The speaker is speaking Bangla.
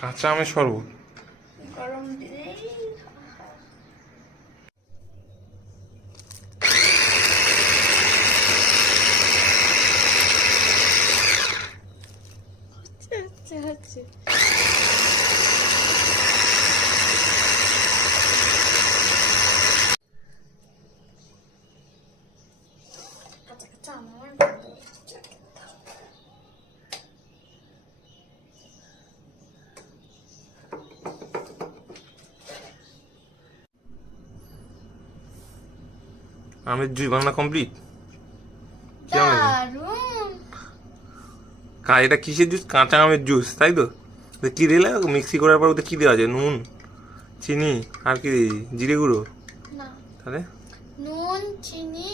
কাঁচা আমের শরবত গরম দিনে হচ্ছে কাঁচা কাঁচা আমার আমের জুস বানানো কমপ্লিট। দারুণ। এটা কিসের জুস? কাঁচা আমের জুস, তাই তো? কি দিলে মিক্সি করার পর ওতে কি দেওয়া আছে? নুন, চিনি আর কি দিয়েছি? জিরে গুঁড়ো? না, তাহলে নুন, চিনি,